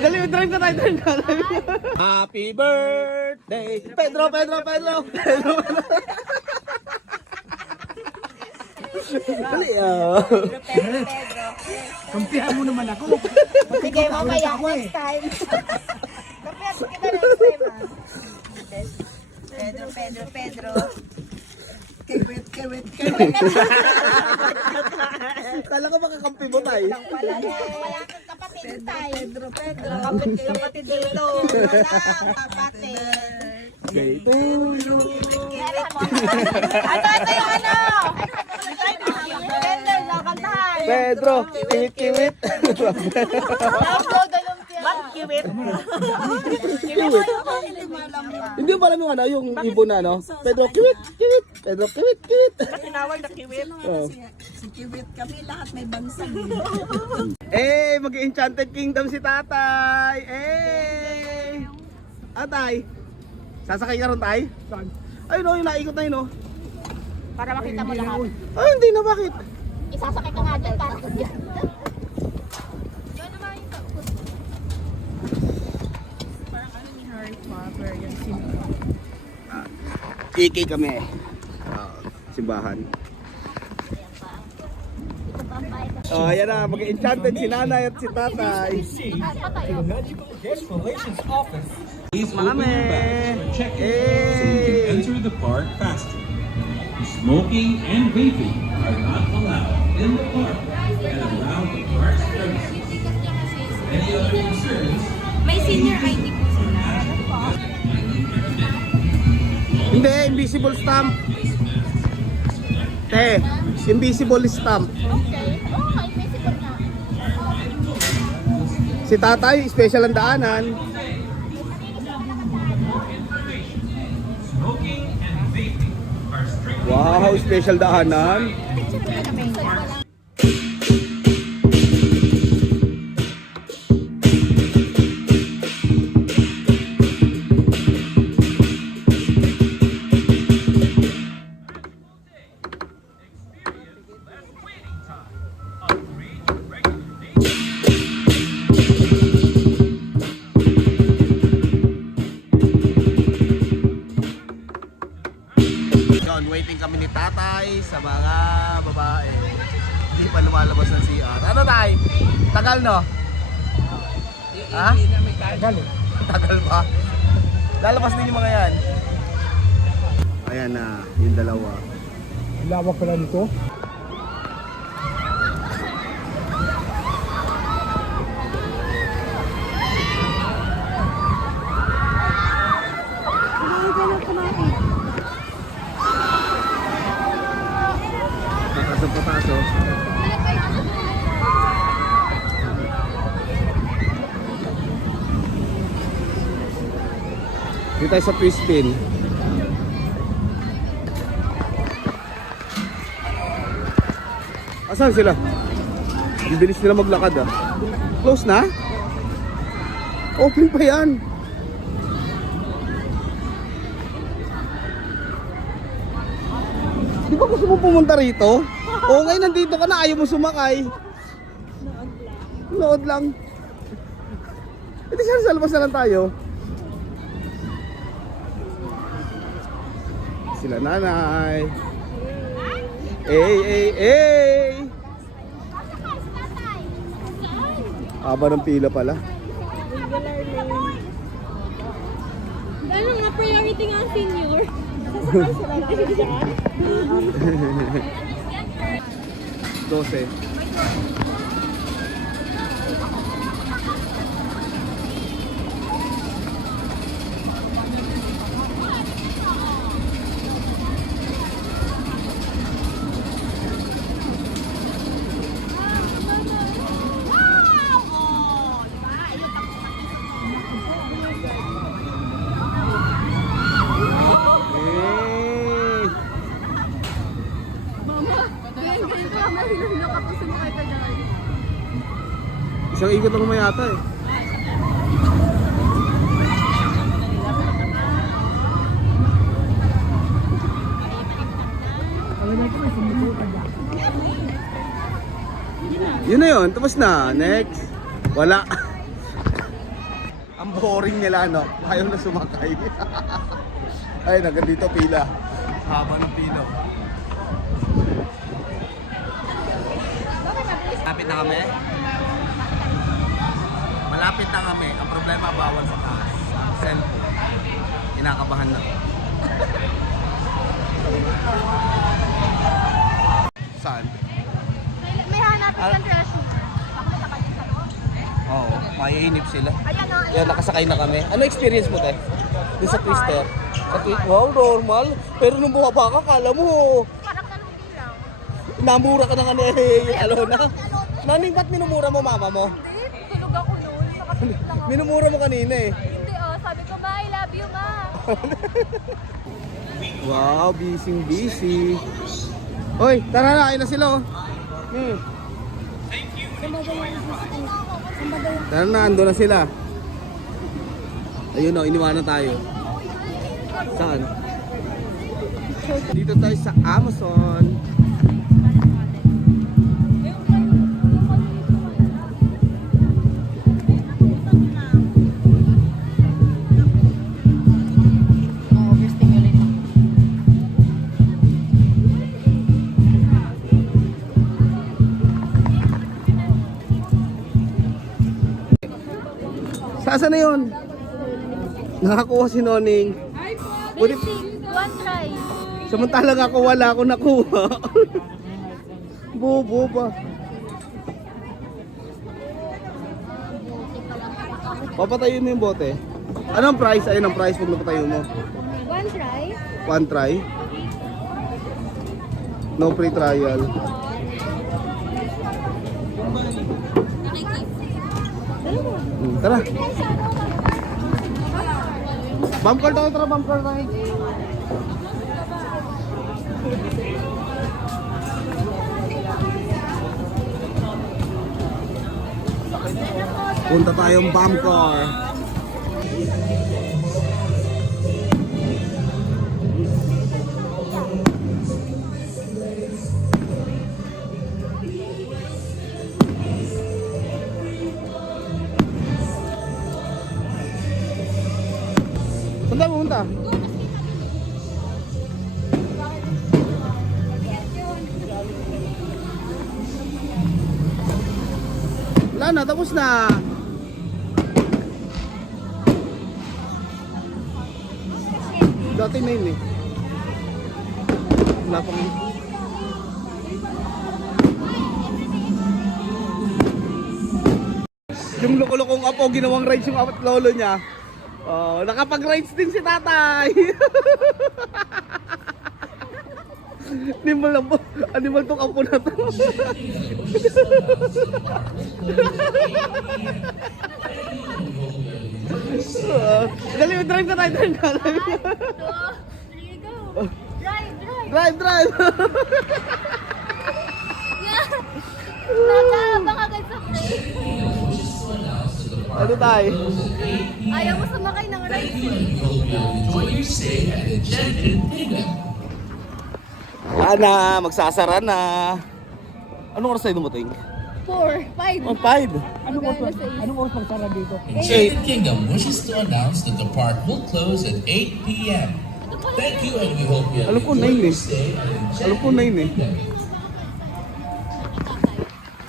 Dali, drive ka tayo, drive ka. Happy birthday, Pedro. Dali, Kampihan mo naman ako. Sige, mamaya, next time. Kampihan kita next time, ah. Pedro. Kewit. Kala ko makakampi mo tayo. Wala kang kapatid tayo. Pedro. Kapatid dito. Wala kapatid. Okay, to you. Ito yung ano? Pedro, nakantahan. Pedro, kiwit. Bakit kiwit? Kiwit. Hindi ba alam yung ano, yung ibon na, no? Pedro, kiwit. Pedro, kiwit. Ba't tinawag na kiwit? Oh. Si Kiwit kami lahat may bansag. Mag-Enchanted Kingdom si tatay. Atay. Sasakay ka ron, tay? Ayun o, yung naikot na yun o. Para makita mo lahat. Ay, hindi na, bakit? Isasakay ka nga dyan para parang ano ni Harry Potter, yung Iki kami. Simbahan. Oh, ayan na, mag-enchanted si nanay at si tatay. Please open your bags or check in so you can enter the park faster. Smoking and vaping are not allowed in the park and around the park's premises. Any other concerns? may senior ID po sila. Hindi, invisible stamp. Invisible stamp. Okay. Oh, invisible na. Si tatay, special ang daanan. Wow, special daanan. Waiting kami ni tatay sa mga babae. Hindi pa lumalabas ng CR. Ano tay? Tagal no? Ha? Tagal eh. Tagal pa. Lalabas din yung mga yan. Ayan na, yung dalawa. Lawak pala nito. Papasok. Dito tayo sa twist pin. Asan sila? Ang bilis nila maglakad ah. Close na? Open pa yan. Di ba gusto mo pumunta rito? Oo, ngayon nandito ka na, ayaw mo sumakay. Nood lang. Hindi sana sa labas na lang tayo. Sila nanay. Aba ng pila pala. Ano nga priority nga ang senior? Sasakay sila namin dyan. 12. Isang ikot lang mayata eh. Ang ito may sumutukan na. Yun na yun, tapos na. Next. Wala. Ang boring nila, no? Ayaw na sumakay. Ay, nagandito pila. Haba ng pila. Malapit na kami. Malapit na kami. Ang problema, bawal sa taas. Cellphone. Kinakabahan na. Saan? May hanapin kang treasure. Oo, maiinip sila. Ayan o. Yan, nakasakay na kami. Ano experience mo, te? Doon sa Twister? Wow, normal. Pero nung bumaba ka, kala mo, Parang nalugi lang. namura ka na nga ni Alona. Naning, ba't minumura mo mama mo? Hindi, tulog ako noon. Sa kapit lang ako. Minumura mo kanina eh. Hindi sabi ko, ma, I love you, ma. Wow, busy. Hoy, tara na, ayun na sila oh. Tara na, ando na sila. Ayun oh, iniwanan tayo. Saan? Dito tayo sa Amazon. Saan na yun? Nakakuha si Noning. Buti, One try. samantalang ako wala ako nakuha. Bobo ba? Papatayin mo yung bote. Anong price? Ayun ang price pag napatayin mo. One try. One try. No free trial. Tara. Bump car tayo, tara bump car tayo. Punta tayong bump car. Saan tayo pumunta? Wala na, tapos na. Dati na yun eh. Wala pang... Yung loko-lokong apo, ginawang rides yung apat lolo niya. Oh, nakapag-rides din si tatay. Animal tong apo na to. Dali, drive ka tayo. One, two, three, go. Drive. Drive. Yeah. Nakaabang agad sa play. Ano tayo? Ayaw mo sumakay ng rides. Na, magsasara na. Anong oras tayo dumating? 4, 5. Oh, 5. Anong oras pagsara dito? Enchanted Kingdom wishes to announce that the park will close at 8 p.m. Thank you and we hope you Alam ko 9 eh. Alam ko 9 eh.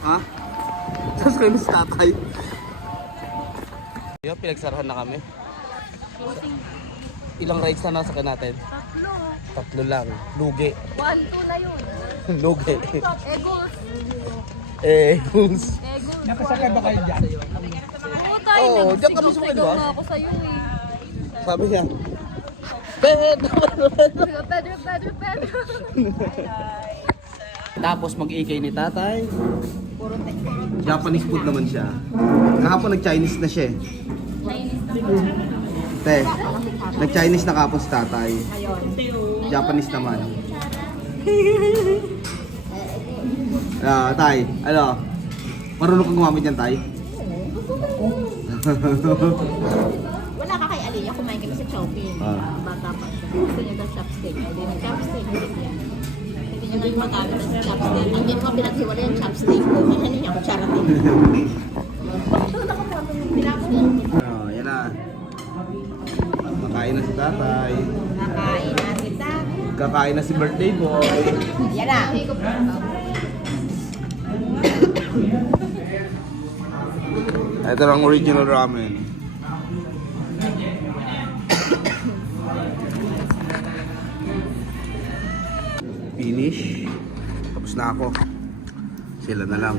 Ha? Tapos kayo si tatay. Yo, pinagsarahan na kami. Ilang rides na nasa natin? 3 lang. Lugi. 1, 2 na yun. Lugi. Eagles. Nakasakay ba kayo dyan? Oo, diyan kami sumakay, di ba? Sigaw ako sa'yo eh. Sabi niya. Pedro! Pedro. Tapos mag-ikay ni tatay. Japanese food naman siya. Kahapon nag-Chinese na siya eh. Te, nag-Chinese na kahapon si tatay. Japanese naman. Tay, ano? Marunong kang gumamit yan, tay? Wala ka kay Aliyah, kumain kami sa Chowking. Ah. Bata pa siya. Gusto niya daw chopstick. Ay, di nag-chopstick. Hindi niya Hindi mo magamit ang chopstick. Hindi mo pinaghiwala yung chopstick. Ano niya, kutsara din. Oh, yan na. Makain na si tatay. Kakain na kita. Kakain na si birthday boy. Yan na. Ito ang original ramen. Finish. Tapos na ako. Sila na lang.